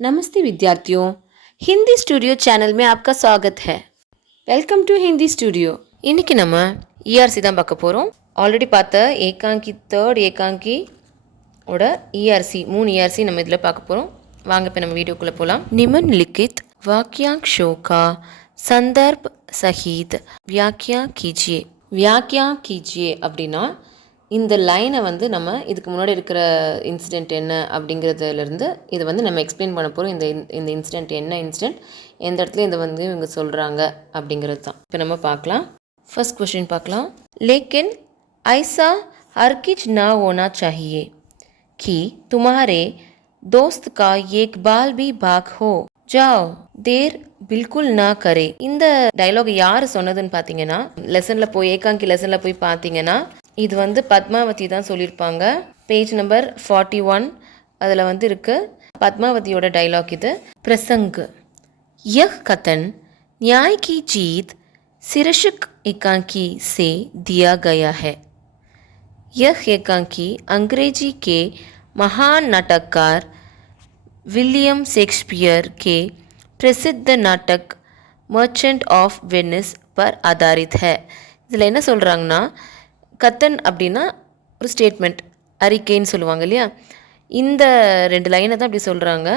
नमस्ते विद्यार्थियों, Hindi studio channel में आपका स्वागत है. Welcome to Hindi studio. இன்றைக்கி நம்ம இஆர்சி தான் பார்க்க போகிறோம். ஆல்ரெடி பார்த்த ஏகாங்கி தேர்ட் ஏகாங்கி ஓட இஆர்சி 3 இஆர்சி நம்ம இதில் பார்க்க போகிறோம். வாங்க இப்போ நம்ம வீடியோக்குள்ளே போகலாம். निम्नलिखित वाक्यांशों का संदर्भ सहित व्याख्या कीजिए. व्याख्या कीजिए அப்படின்னா இந்த லைனை வந்து நம்ம இதுக்கு முன்னாடி இருக்கிற இன்சிடெண்ட் என்ன அப்படிங்கிறதுலேருந்து இதை வந்து நம்ம எக்ஸ்பிளைன் பண்ண போகிறோம். இந்த இன்சிடெண்ட் என்ன இன்சிடெண்ட், எந்த இடத்துல இதை வந்து இவங்க சொல்கிறாங்க அப்படிங்கிறது தான் இப்போ நம்ம பார்க்கலாம். ஃபர்ஸ்ட் क्वेश्चन பார்க்கலாம். लेकिन ऐसा हरगिज ना होना चाहिए कि तुम्हारे दोस्त का एक बाल भी बाक हो. जाओ देर பில்குல் நா கரே. இந்த டைலாக் யார் சொன்னதுன்னு பார்த்தீங்கன்னா, லெசனில் போய் ஏகாங்கி லெசனில் போய் பார்த்தீங்கன்னா இது வந்து பத்மாவதி தான் சொல்லியிருப்பாங்க. பேஜ் நம்பர் 41 அதில் வந்து இருக்குது பத்மாவதியோட டைலாக் இது. பிரசங்க் யஹ் கதன் न्याय की जीत शीर्षक एकांकी से दिया गया है. यह एकांकी अंग्रेजी के महान नाटककार विलियम शेक्सपियर के प्रसिद्ध नाटक मर्चेंट ऑफ वेनिस पर आधारित है. இதில் என்ன சொல்கிறாங்கன்னா, கத்தன் அப்படின்னா ஒரு ஸ்டேட்மெண்ட், அறிக்கைன்னு சொல்லுவாங்க இல்லையா. இந்த 2 லைனை தான் அப்படி சொல்கிறாங்க.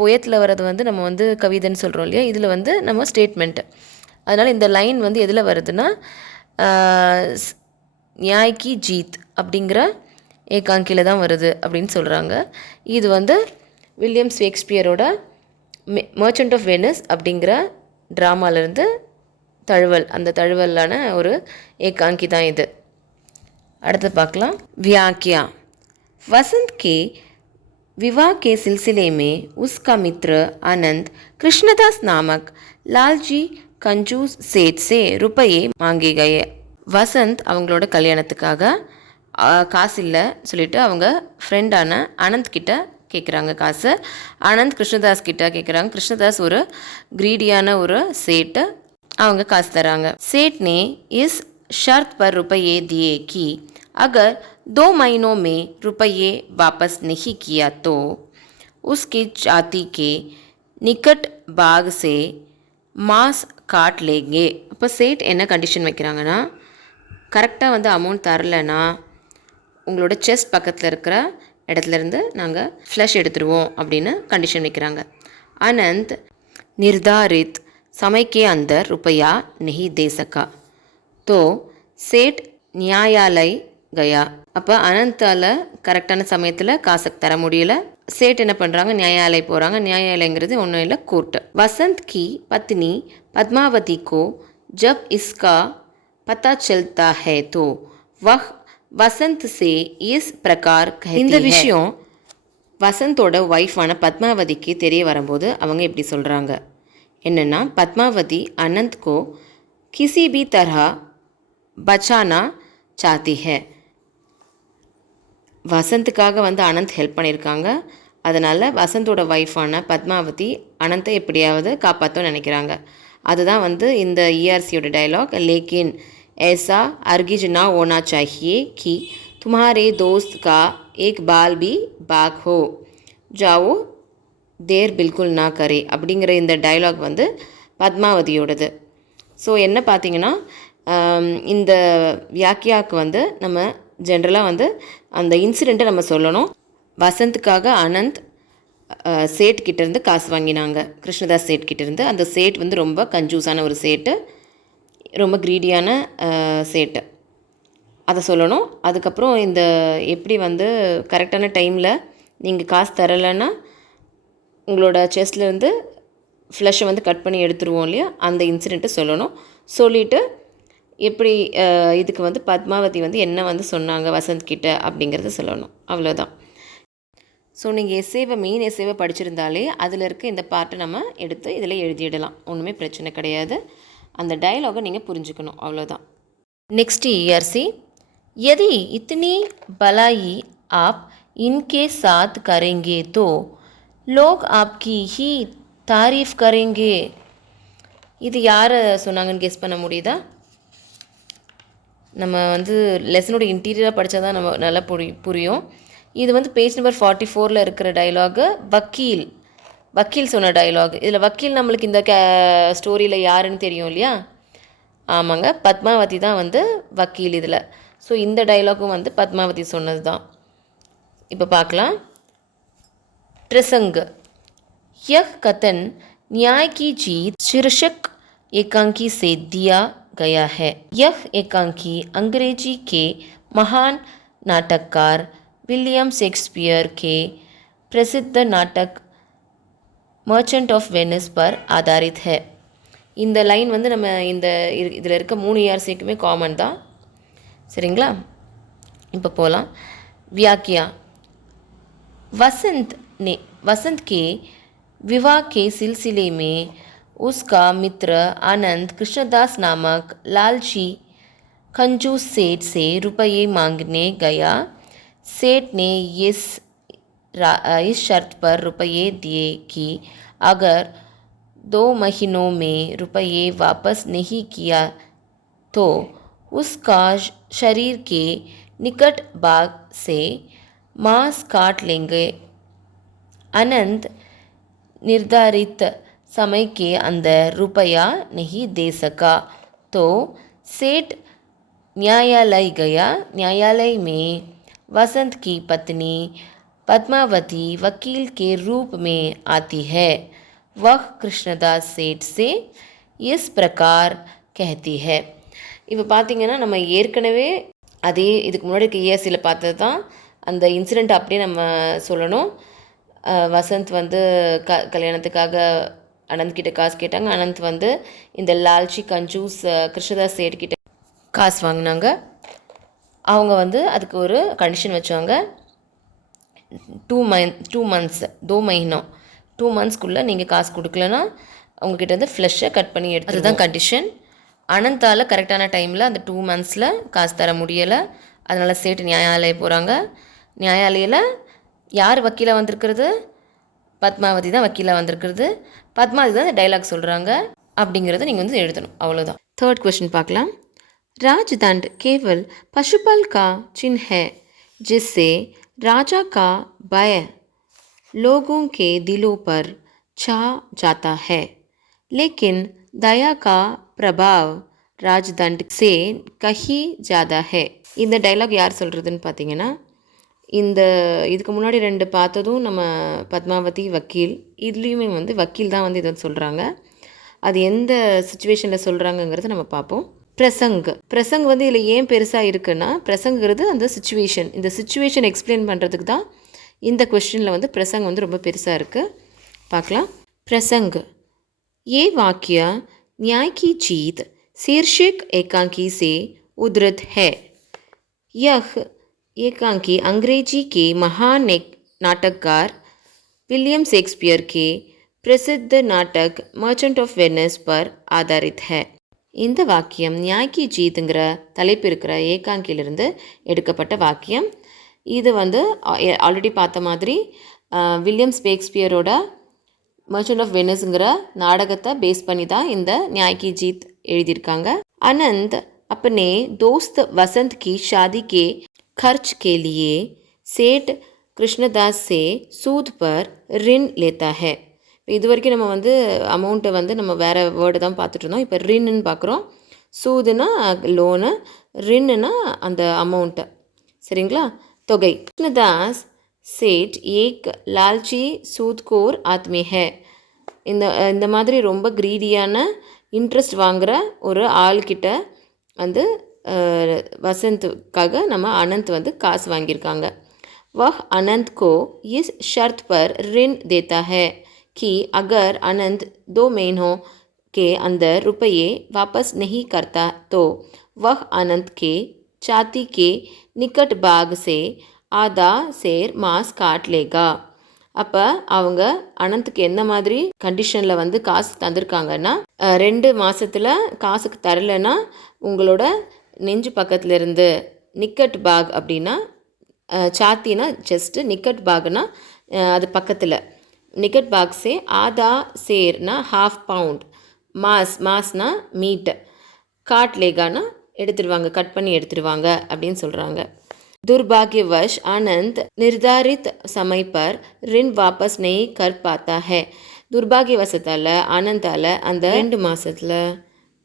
போயத்தில் வர்றது வந்து நம்ம வந்து கவிதைன்னு சொல்கிறோம் இல்லையா, இதில் வந்து நம்ம ஸ்டேட்மெண்ட்டு. அதனால் இந்த லைன் வந்து எதில் வருதுன்னா நியாய்கி ஜீத் அப்படிங்கிற ஏகாங்கியில் தான் வருது அப்படின்னு சொல்கிறாங்க. இது வந்து வில்லியம் ஷேக்ஸ்பியரோட மர்ச்சன்ட் ஆஃப் வெனிஸ் அப்படிங்கிற ட்ராமாலேருந்து தழுவல், அந்த தழுவலான ஒரு ஏகாங்கி தான் இது. அடுத்து பார்க்கலாம். व्याख्या. वसंत के विवाह के सिलसिले में उसका मित्र आनंद कृष्णदास नामक लालजी कंजूस सेठ से रुपये मांगे गए. வசந்த் அவங்களோட கல்யாணத்துக்காக காசு இல்லை சொல்லிட்டு அவங்க ஃப்ரெண்டான ஆனந்த் கிட்ட கேட்குறாங்க காசு. ஆனந்த் கிருஷ்ணதாஸ் கிட்ட கேட்குறாங்க. கிருஷ்ணதாஸ் ஒரு கிரீடியான ஒரு சேட்டு, அவங்க காசு தராங்க. सेठ ने इस शर्त पर रुपये दिए कि अगर 2 महीनों में रुपये वापस नहीं किया तो उसकी जाति के निकट बाग से मांस काट लेंगे. அப்போ சேட் என்ன கண்டிஷன் வைக்கிறாங்கன்னா, கரெக்டாக வந்து அமௌண்ட் தரலைன்னா உங்களோட செஸ்ட் பக்கத்தில் இருக்கிற இடத்துலேருந்து நாங்கள் ஃப்ளஷ் எடுத்துருவோம் அப்படின்னு கண்டிஷன் வைக்கிறாங்க. आनंद निर्धारित समय के अंदर रुपया नहीं दे सका तो सेठ न्यायालय गया. அப்போ அனந்தால் கரெக்டான சமயத்தில் காசு தர முடியல. சேட் என்ன பண்ணுறாங்க, நியாயாலயம் போகிறாங்க. நியாயாலயங்கிறது ஒன்றும் இல்லை, கோர்ட்டு. वसंत की पत्नी पद्मावती को जब इसका पता चलता है तो वह वसंत से इस प्रकार कहती है. இந்த விஷயம் வசந்தோட ஒய்ஃபான பத்மாவதிக்கு தெரிய வரும்போது அவங்க இப்படி சொல்கிறாங்க. என்னென்னா, பத்மாவதி अनंत को किसी भी तरह बचाना चाहती है. வசந்துக்காக வந்து அனந்த் ஹெல்ப் பண்ணியிருக்காங்க. அதனால் வசந்தோட ஒய்ஃபான பத்மாவதி அனந்தை எப்படியாவது காப்பாற்ற நினைக்கிறாங்க. அதுதான் வந்து இந்த இஆர்சியோட டைலாக். लेकिन ऐसा हरगिज ना होना चाहिए कि तुम्हारे दोस्त का एक बाल भी बाक हो. जाओ தேர் பில்குல் நா கரே அப்படிங்கிற இந்த டைலாக் வந்து பத்மாவதியோடது. ஸோ என்ன பார்த்தீங்கன்னா, இந்த வியாக்கியாவுக்கு வந்து நம்ம ஜென்ரலாக வந்து அந்த இன்சிடெண்ட்டை நம்ம சொல்லணும். வசந்துக்காக அனந்த் சேட் கிட்டேருந்து காசு வாங்கினாங்க, கிருஷ்ணதாஸ் சேட் கிட்டேருந்து. அந்த சேட் வந்து ரொம்ப கஞ்சூஸான ஒரு சேட்டு, ரொம்ப க்ரீடியான சேட்டு, அதை சொல்லணும். அதுக்கப்புறம் இந்த எப்படி வந்து கரெக்டான டைமில் நீங்கள் காசு தரலைன்னா உங்களோட செஸ்ட்லேருந்து ஃப்ளஷை வந்து கட் பண்ணி எடுத்துருவோம் இல்லையா, அந்த இன்சிடெண்ட்டை சொல்லணும். சொல்லிவிட்டு எப்படி இதுக்கு வந்து பத்மாவதி வந்து என்ன வந்து சொன்னாங்க வசந்த் கிட்ட அப்படிங்கிறத சொல்லணும். அவ்வளோதான். ஸோ நீங்கள் எஸ்ஏவை மெயின் எஸ்ஏவை படிச்சிருந்தாலே அதில் இருக்க இந்த பார்ட்டை நம்ம எடுத்து இதில் எழுதிடலாம், ஒன்றுமே பிரச்சனை கிடையாது. அந்த டயலாகை நீங்கள் புரிஞ்சுக்கணும், அவ்வளோதான். Next ERC. यदि इतनी भलाई आप इनके साथ करेंगे तो लोग आपकी ही तारीफ़ करेंगे. இது யார் சொன்னாங்கன்னு கெஸ் பண்ண முடியுதா? நம்ம வந்து லெசனோட இன்டீரியராக படித்தா தான் நம்ம நல்லா புரியும். இது வந்து பேஜ் நம்பர் 44 இருக்கிற டைலாகு வக்கீல் சொன்ன டைலாக். இதில் வக்கீல் நம்மளுக்கு இந்த ஸ்டோரியில் யாருன்னு தெரியும் இல்லையா? ஆமாங்க, பத்மாவதி தான் வந்து வக்கீல் இதில். ஸோ இந்த டைலாகும் வந்து பத்மாவதி சொன்னது தான். இப்போ பார்க்கலாம். प्रसंग यह कथन न्याय की जीत शीर्षक एकांकी से दिया गया है. यह एकांकी अंग्रेजी के महान नाटककार विलियम शेक्सपियर के प्रसिद्ध नाटक मर्चेंट ऑफ वेनिस पर आधारित है. இந்த லைன் வந்து நம்ம இதில் இருக்க 3 ERCக்குமே காமன் தான். சரிங்களா? இப்போ போகலாம். व्याख्या. वसंत के विवाह के सिलसिले में उसका मित्र आनंद कृष्णदास नामक लालची कंजूस सेठ से रुपये मांगने गया. सेठ ने इस शर्त पर रुपये दिए कि अगर 2 महीनों में रुपये वापस नहीं किया तो उसका शरीर के निकट भाग से मांस काट लेंगे. अनंत निर्धारित समय के अंदर रुपया नहीं दे सका तो सेठ न्यायालय गया. न्यायालय में वसंत की पत्नी पद्मावती वकील के रूप में आती है. वह कृष्णदास सेठ से इस प्रकार कहती है. இப்போ பார்த்தீங்கன்னா நம்ம ஏற்கனவே அதே இதுக்கு முன்னாடி இருக்க ERCயில் பார்த்தது தான். அந்த இன்சிடெண்ட் அப்படியே நம்ம சொல்லணும். வசந்த் வந்து கல்யாணத்துக்காக அனந்த் கிட்ட காசு கேட்டாங்க. அனந்த் வந்து இந்த லால்ச்சி கஞ்சூஸ் கிருஷ்ணதாஸ் சேட் கிட்ட காசு வாங்கினாங்க. அவங்க வந்து அதுக்கு ஒரு கண்டிஷன் வச்சாங்க. 2 months 2 महीनों 2 monthsக்குள்ளே நீங்கள் காசு கொடுக்கலன்னா அவங்கக்கிட்ட வந்து ஃப்ளஷை கட் பண்ணி எடுத்து, அதுதான் கண்டிஷன். அனந்தால் கரெக்டான டைமில் அந்த 2 monthsல காசு தர முடியலை. அதனால் சேட்டு நியாயாலயம் போகிறாங்க. நியாயாலயில் யார் வக்கீலாக வந்திருக்கிறது? பத்மாவதி தான் வக்கீலாக வந்திருக்கிறது. பத்மாவதி தான் இந்த டைலாக் சொல்கிறாங்க அப்படிங்கிறத நீங்கள் வந்து எழுதணும். அவ்வளோதான். 3rd क्वेश्चन பார்க்கலாம். राजदंड केवल पशुबल का चिन्ह है जिससे राजा का भय लोगों के दिलों पर छा जाता है, लेकिन दया का प्रभाव राजदंड से कहीं ज़्यादा है. இந்த டைலாக் யார் சொல்கிறதுன்னு பார்த்தீங்கன்னா, இதுக்கு முன்னாடி 2 பார்த்ததும் நம்ம பத்மாவதி வக்கீல். இதுலேயுமே வந்து வக்கீல் தான் வந்து இதை சொல்கிறாங்க. அது எந்த சுச்சுவேஷனில் சொல்கிறாங்கங்கிறத நம்ம பார்ப்போம். பிரசங் வந்து இதில் ஏன் பெருசாக இருக்குன்னா, பிரசங்கிறது அந்த சுச்சுவேஷன். இந்த சுச்சுவேஷன் எக்ஸ்பிளைன் பண்ணுறதுக்கு தான் இந்த क्वेश्चनिல் வந்து பிரசங் வந்து ரொம்ப பெருசாக இருக்குது. பார்க்கலாம். प्रसंग. ये वाक्य न्याय की जीत शीर्षक एकांकी से उद्धृत है. यह एकांकी अंग्रेजी के महान नाटककार विलियम शेक्सपियर के प्रसिद्ध नाटक मर्चेंट ऑफ वेनिस पर आधारित है. இந்த வாக்கியம் நியாய் கி ஜீத்துங்கிற தலைப்பு இருக்கிற ஏகாங்கிலிருந்து எடுக்கப்பட்ட வாக்கியம். இது வந்து ஆல்ரெடி பார்த்த மாதிரி வில்லியம் ஷேக்ஸ்பியரோட மர்ச்சன்ட் ஆஃப் வெனிஸ்ங்கிற நாடகத்தை பேஸ் பண்ணி தான் இந்த நியாய் கி ஜீத் எழுதியிருக்காங்க. अनंत अपने दोस्त वसंत की शादी के खर्च के लिए सेठ कृष्णदास से सूद पर ऋण लेता है. இது வரைக்கும் நம்ம வந்து அமௌண்ட்டை வந்து நம்ம வேறு வேர்டு தான் பார்த்துட்டு இருந்தோம். இப்போ ரின்னு பார்க்குறோம். சூதுனா லோனு, ரின்னுனா அந்த அமௌண்ட்டு. சரிங்களா? தொகை. கிருஷ்ணதாஸ் சேட் ஏக் லால்ச்சி சூத்கோர் ஆத்மி ஹே. இந்த மாதிரி ரொம்ப க்ரீடியான இன்ட்ரெஸ்ட் வாங்குகிற ஒரு ஆள்கிட்ட வந்து வசந்துக்காக நம்ம அனந்த் வந்து காசு வாங்கியிருக்காங்க. वह अनंत को इस शर्त पर ऋण देता है कि अगर अनंत 2 महीनों के अंदर रुपये वापस नहीं करता तो वह अनंत के छाती के निकट भाग से आधा सेर मांस काट लेगा. அப்போ அவங்க அனந்துக்கு என்ன மாதிரி கண்டிஷனில் வந்து காசு தந்திருக்காங்கன்னா, 2 மாதத்தில் காசுக்கு தரலைன்னா உங்களோட நெஞ்சு பக்கத்தில் இருந்து, நிக்கட் பாக் அப்படின்னா சாத்தினா செஸ்ட்டு, நிக்கட் பாக்னா அது பக்கத்தில், நிக்கட் பாக் சே ஆதா சேர்னா ½ பவுண்ட், மாஸ்னா மீட்டு, காட் லேகானா எடுத்துடுவாங்க, கட் பண்ணி எடுத்துடுவாங்க அப்படின்னு சொல்கிறாங்க. दुर्भाग्यवश आनंद निर्धारित समय पर ऋण वापस नहीं कर पाता है. துர்பாகியவசத்தால் ஆனந்தால் அந்த 2 மாதத்தில்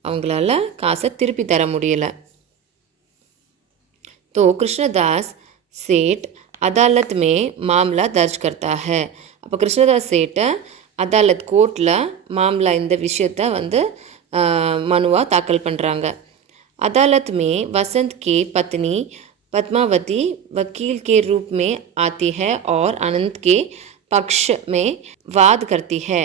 அவங்களால காசை திருப்பி தர முடியலை. तो कृष्णदास सेठ अदालत में मामला दर्ज करता है. அப்போ கிருஷ்ணதாஸ் சேட்டை அதாலத் கோர்ட்டில் மாமலா இந்த விஷயத்தை வந்து மனுவாக தாக்கல் பண்ணுறாங்க. अदालत में वसंत की पत्नी पद्मावती वकील के रूप में आती है और अनंत के पक्ष में वाद करती है.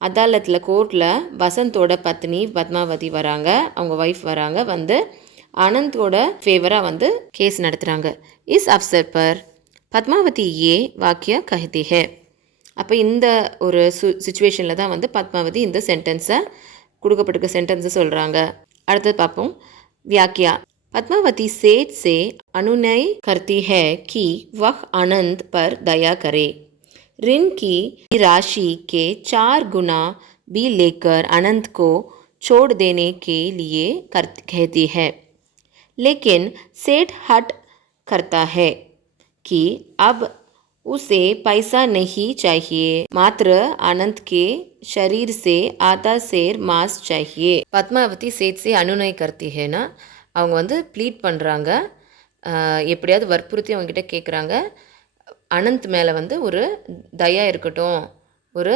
அதாலத்தில் கோர்ட்டில் வசந்தோட பத்னி பத்மாவதி வராங்க, அவங்க ஒய்ஃப் வராங்க, வந்து அனந்தோட ஃபேவராக வந்து கேஸ் நடத்துகிறாங்க. இஸ் அஃப்சர் பர் பத்மாவதி ஏ வாக்கிய கஹதி ஹே. அப்போ இந்த ஒரு சுச்சுவேஷனில் தான் வந்து பத்மாவதி இந்த சென்டென்ஸை கொடுக்கப்பட்டிருக்க சென்டென்ஸை சொல்கிறாங்க. அடுத்தது பார்ப்போம். व्याख्या. पद्मावती सेठ से अनुनय करती है कि वह आनंद पर दया करे. ऋण की राशि के 4 गुना भी लेकर अनंत को छोड़ देने के लिए कहती है. लेकिन सेठ हट करता है कि अब उसे पैसा नहीं चाहिए, मात्र आनंद के शरीर से आधा सेर मांस चाहिए. பத்மாவதி சேட் से अनुनय करती है ना, அவங்க வந்து ப்ளீட் பண்ணுறாங்க, எப்படியாவது வற்புறுத்தி அவங்ககிட்ட கேட்குறாங்க, அனந்த் மேலே வந்து ஒரு தயா இருக்கட்டும், ஒரு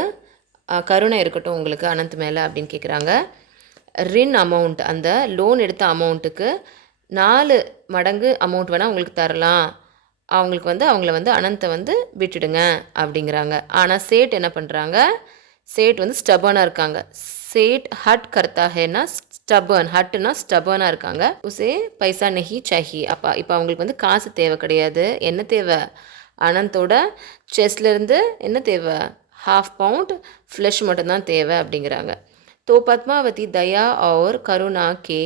கருணை இருக்கட்டும் உங்களுக்கு அனந்த் மேலே அப்படின்னு கேட்குறாங்க. ரின் அமௌண்ட், அந்த லோன் எடுத்த அமௌண்ட்டுக்கு 4 மடங்கு அமௌண்ட் வேணால் உங்களுக்கு தரலாம், அவங்களுக்கு வந்து அவங்கள வந்து அனந்தை வந்து விட்டுடுங்க அப்படிங்கிறாங்க. ஆனால் சேட் என்ன பண்ணுறாங்க, சேட் வந்து ஸ்டபர்னாக இருக்காங்க. சேட் ஹட் கர்த்தா ஹேனா ஸ்டபர்ன், ஹட்டுனா ஸ்டபர்னாக இருக்காங்க. உசே பைசா நெஹி சாஹி. இப்போ அவங்களுக்கு வந்து காசு தேவை கிடையாது. என்ன தேவை, அனந்தோட செஸ்ட்லேருந்து என்ன தேவை, 1/2 பவுண்ட் ஃப்ளெஷ் மட்டும்தான் தேவை அப்படிங்கிறாங்க. तो पद्मावती दया और करुणा के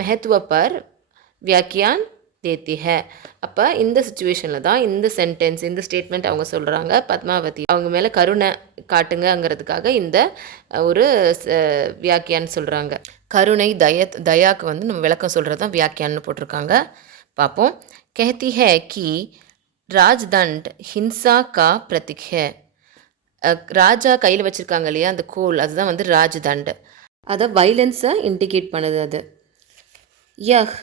महत्व पर व्याख्यान தேத்தி ஹே. அப்போ இந்த சுச்சுவேஷனில் தான் இந்த சென்டென்ஸ், இந்த ஸ்டேட்மெண்ட் அவங்க சொல்கிறாங்க. பத்மாவதி அவங்க மேலே கருணை காட்டுங்கங்கிறதுக்காக இந்த ஒரு வியாக்கியான்னு சொல்கிறாங்க. கருணை தயாக்கு வந்து நம்ம விளக்கம் சொல்கிறது தான் வியாக்கியான்னு போட்டிருக்காங்க. பார்ப்போம். कहती है कि ராஜ்தண்ட் ஹிம்சா கா பிரதிக் ஹே. ராஜா கையில் வச்சுருக்காங்க இல்லையா அந்த கோல், அதுதான் வந்து ராஜ்தண்ட். அதை வைலன்ஸை இண்டிகேட் பண்ணுது. அது யஹ்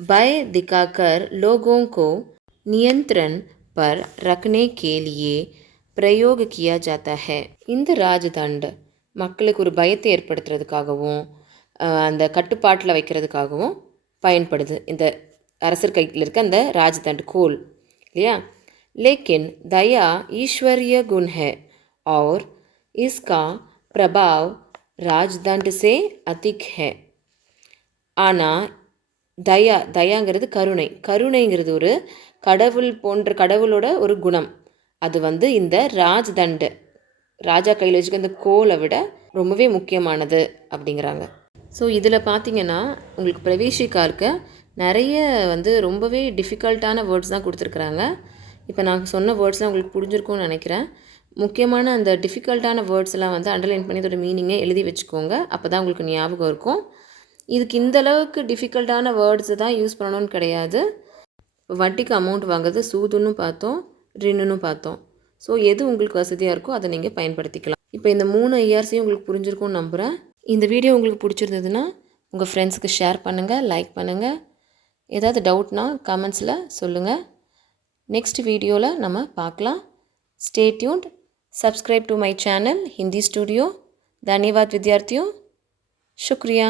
भय दिखाकर लोगों को नियंत्रण पर रखने के लिए प्रयोग किया जाता है. இந்த ராஜ்தண்ட் மக்களுக்கு ஒரு பயத்தை ஏற்படுத்துறதுக்காகவும் அந்த கட்டுப்பாட்டில் வைக்கிறதுக்காகவும் பயன்படுது. இந்த அரசர் கையில் இருக்க அந்த ராஜ்தண்ட் கோல் இல்லையா. लेकिन दया ईश्वरीय गुण है और इसका प्रभाव राजदंड से अधिक है. ஆனால் தயாங்கிறது கருணைங்கிறது ஒரு கடவுள் போன்ற கடவுளோட ஒரு குணம். அது வந்து இந்த ராஜ்தண்டு ராஜா கையில் வச்சுக்க இந்த கோலை விட ரொம்பவே முக்கியமானது அப்படிங்கிறாங்க. ஸோ இதில் பார்த்தீங்கன்னா உங்களுக்கு பிரவேசிக்காருக்கு நிறைய வந்து ரொம்பவே டிஃபிகல்ட்டான வேர்ட்ஸ் தான் கொடுத்துருக்குறாங்க. இப்போ நான் சொன்ன வேர்ட்ஸ்லாம் உங்களுக்கு புரிஞ்சிருக்கும்னு நினைக்கிறேன். முக்கியமான அந்த டிஃபிகல்ட்டான வேர்ட்ஸ்லாம் வந்து அண்டர்லைன் பண்ணி அதோட மீனிங்கை எழுதி வச்சுக்கோங்க, அப்போ தான் உங்களுக்கு ஞாபகம் இருக்கும். இதுக்கு இந்த அளவுக்கு டிஃபிகல்ட்டான வேர்ட்ஸை தான் யூஸ் பண்ணணும்னு கிடையாது. வட்டிக்கு அமௌண்ட் வாங்குறது சூதுன்னு பார்த்தோம், ரின்னுன்னு பார்த்தோம். ஸோ எது உங்களுக்கு வசதியாக இருக்கோ அதை நீங்கள் பயன்படுத்திக்கலாம். இப்போ இந்த 3 ஐஆர்ஸையும் உங்களுக்கு புரிஞ்சிருக்கும்னு நம்புகிறேன். இந்த வீடியோ உங்களுக்கு பிடிச்சிருந்ததுன்னா உங்கள் ஃப்ரெண்ட்ஸுக்கு ஷேர் பண்ணுங்கள், லைக் பண்ணுங்கள். ஏதாவது டவுட்னா கமெண்ட்ஸில் சொல்லுங்கள். நெக்ஸ்ட் வீடியோவில் நம்ம பார்க்கலாம். Stay tuned. Subscribe to my channel Hindi studio. धन्यवाद विद्यार्थियों. शुक्रिया.